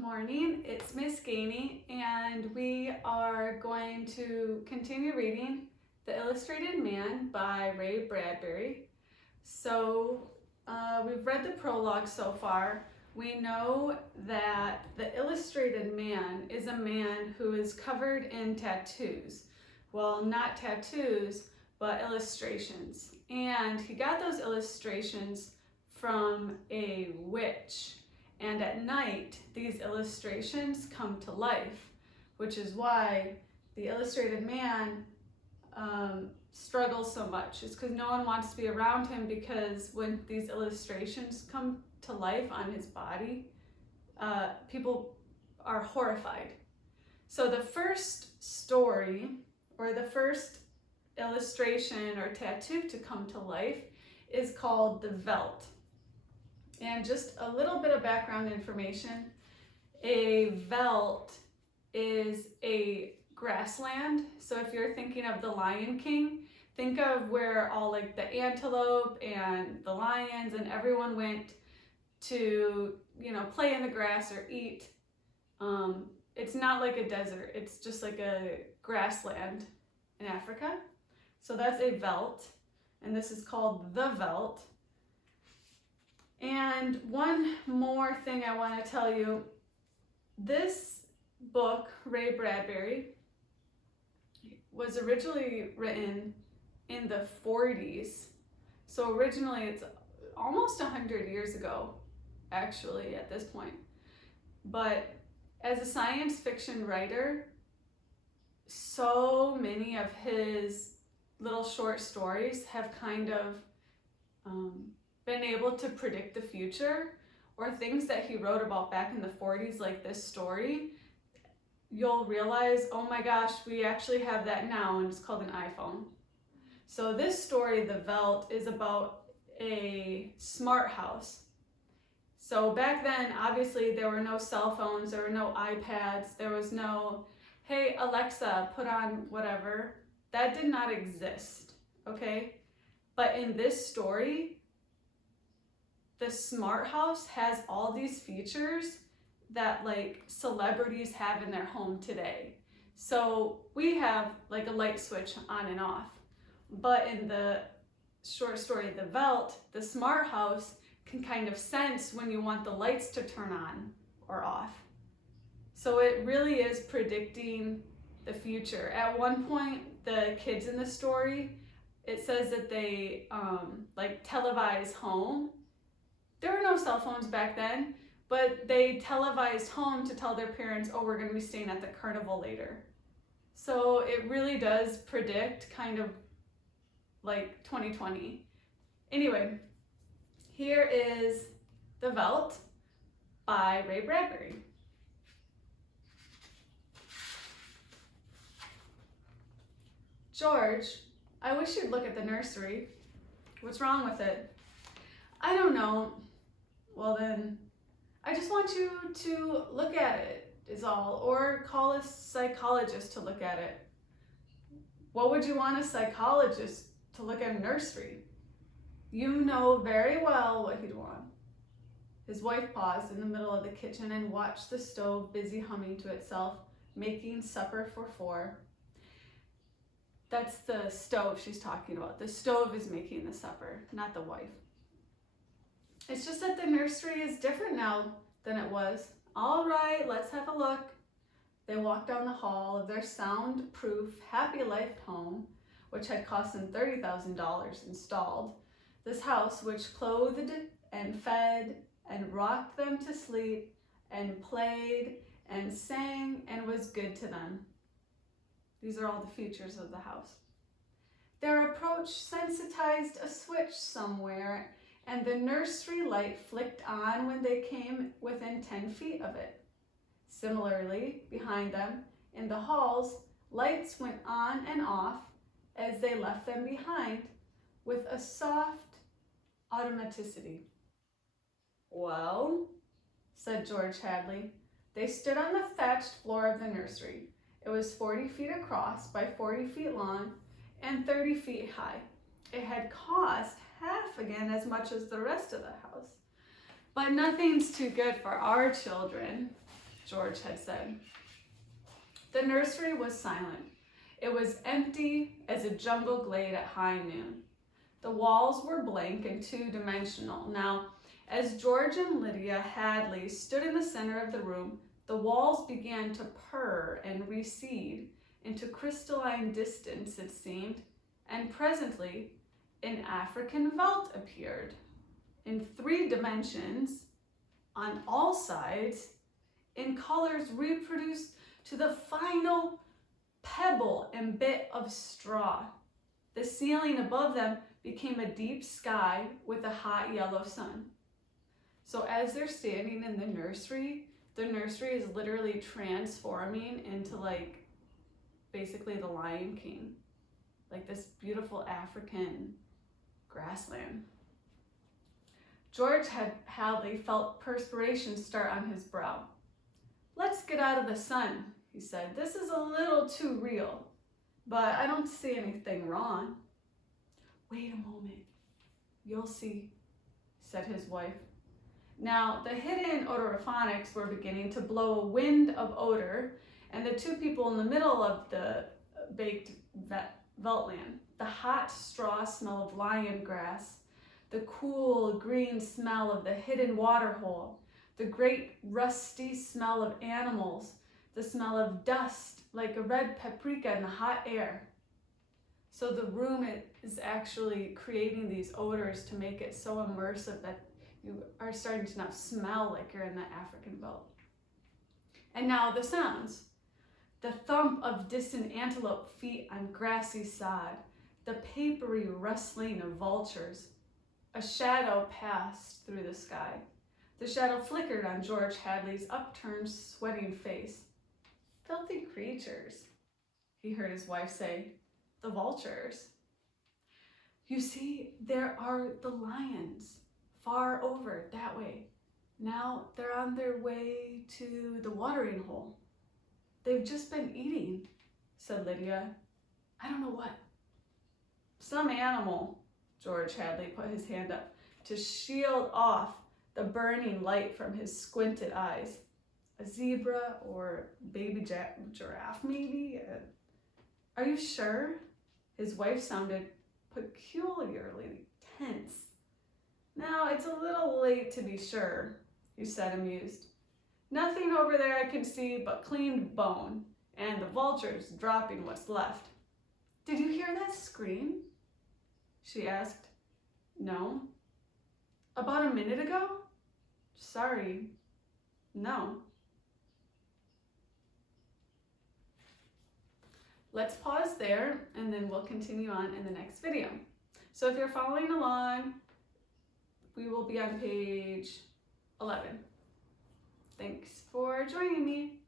morning, it's Miss Gainey, and we are going to continue reading The Illustrated Man by Ray Bradbury. So we've read the prologue so far. We know that the illustrated man is a man who is covered in tattoos. Well, not tattoos, but illustrations. And he got those illustrations from a witch. And at night, these illustrations come to life, which is why the illustrated man struggles so much. It's because no one wants to be around him, because when these illustrations come to life on his body, people are horrified. So the first story, or the first illustration or tattoo to come to life, is called TheVeldt. And just a little bit of background information. A veldt is a grassland. So if you're thinking of the Lion King, think of where all like the antelope and the lions and everyone went to, play in the grass or eat. It's not like a desert. It's just like a grassland in Africa. So that's a veldt, and this is called TheVeldt. And one more thing I want to tell you, this book, Ray Bradbury, was originally written in the 40s. So originally it's almost 100 years ago, actually, at this point. But as a science fiction writer, so many of his little short stories have kind of been able to predict the future, or things that he wrote about back in the 40s, like this story. You'll realize, oh my gosh, we actually have that now, and it's called an iPhone. So this story, TheVeldt, is about a smart house. So back then, obviously, there were no cell phones, there were no iPads, there was no, hey, Alexa, put on whatever. That did not exist, okay? But in this story, the smart house has all these features that like celebrities have in their home today. So we have like a light switch on and off. But in the short story, TheVeldt, the smart house can kind of sense when you want the lights to turn on or off. So it really is predicting the future. At one point, the kids in the story, it says that they like televise home. There were no cell phones back then, but they televised home to tell their parents, oh, we're going to be staying at the carnival later. So it really does predict kind of like 2020. Anyway, here is TheVeldt by Ray Bradbury. George, I wish you'd look at the nursery. What's wrong with it? I don't know. Well then, I just want you to look at it, is all, or call a psychologist to look at it. What would you want a psychologist to look at a nursery? You know very well what he'd want. His wife paused in the middle of the kitchen and watched the stove busy humming to itself, making supper for four. That's the stove she's talking about. The stove is making the supper, not the wife. It's just that the nursery is different now than it was. All right, let's have a look. They walked down the hall of their soundproof, happy life home, which had cost them $30,000 installed. This house, which clothed and fed and rocked them to sleep and played and sang and was good to them. These are all the features of the house. Their approach sensitized a switch somewhere, and the nursery light flicked on when they came within 10 feet of it. Similarly, behind them, in the halls, lights went on and off as they left them behind with a soft automaticity. Well, said George Hadley. They stood on the thatched floor of the nursery. It was 40 feet across by 40 feet long and 30 feet high. It had cost half again as much as the rest of the house. But nothing's too good for our children. George had said. The nursery was silent. It was empty as a jungle glade at high noon. The walls were blank and two-dimensional. Now, as George and Lydia Hadley stood in the center of the room, the walls began to purr and recede into crystalline distance, it seemed, and presently an African veldt appeared in 3 dimensions, on all sides, in colors reproduced to the final pebble and bit of straw. The ceiling above them became a deep sky with a hot yellow sun. So as they're standing in the nursery is literally transforming into like basically the Lion King, like this beautiful African grassland. George Hadley felt perspiration start on his brow. "Let's get out of the sun," he said. "This is a little too real, but I don't see anything wrong." "Wait a moment, you'll see," said his wife. Now, the hidden odorophonics were beginning to blow a wind of odor, and the 2 people in the middle of the baked veldtland, the hot straw smell of lion grass, the cool green smell of the hidden water hole, the great rusty smell of animals, the smell of dust like a red paprika in the hot air. So the room is actually creating these odors to make it so immersive that you are starting to now smell like you're in the African veldt. And now the sounds. The thump of distant antelope feet on grassy sod, the papery rustling of vultures. A shadow passed through the sky. The shadow flickered on George Hadley's upturned, sweating face. "Filthy creatures," he heard his wife say. "The vultures." "You see, there are the lions, far over that way. Now they're on their way to the watering hole. They've just been eating," said Lydia. "I don't know what." "Some animal." George Hadley put his hand up to shield off the burning light from his squinted eyes. "A zebra or baby giraffe, maybe? Are you sure?" His wife sounded peculiarly tense. "Now, it's a little late to be sure," he said, amused. "Nothing over there I can see but cleaned bone, and the vultures dropping what's left." "Did you hear that scream?" she asked. "No." "About a minute ago?" "Sorry, no." Let's pause there, and then we'll continue on in the next video. So if you're following along, we will be on page 11. Thanks for joining me.